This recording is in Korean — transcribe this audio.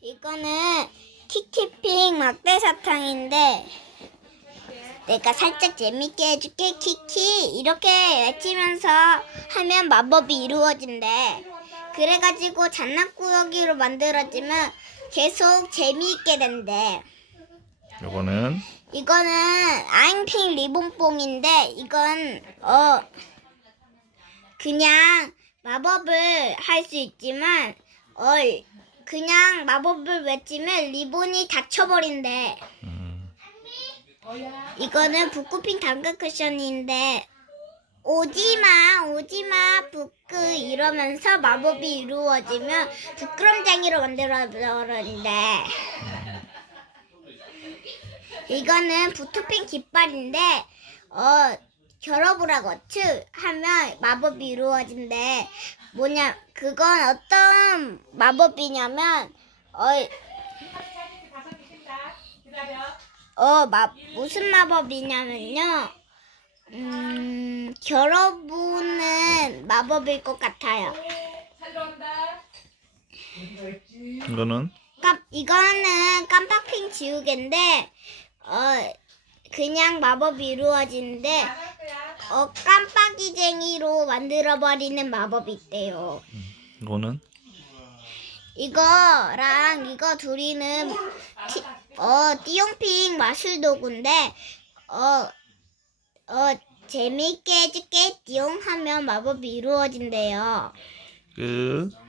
이거는 키키핑 막대 사탕인데 내가 살짝 재밌게 해줄게 키키. 이렇게 외치면서 하면 마법이 이루어진대. 그래가지고 장난꾸러기로 만들어지면 계속 재미있게 된대. 요거는? 이거는 아잉핑 리본뽕인데 이건 어 그냥 마법을 할 수 있지만 어 그냥 마법을 외치면 리본이 닫혀버린대. 음, 이거는 북구핑 당근 쿠션인데 오지마 오지마 북구 이러면서 마법이 이루어지면 부끄럼쟁이로 만들어버린대. 이거는 부투핑 깃발인데 어 결합을 어츠 하면 마법이 이루어진대. 뭐냐 그건 어떤 마법이냐면 어어마 무슨 마법이냐면요. 음 결합은 마법일 것 같아요. 이거는 깜 이거는 깜빡핑 지우개인데 어 그냥 마법이 이루어지는데 어 깜빡이쟁이로 만들어 버리는 마법이 있대요. 이거는 이거랑 이거 둘이는 티, 어 띠용핑 마술 도구인데 어 어, 재미있게 해줄게 띠용 하면 마법이 이루어진대요. 끝.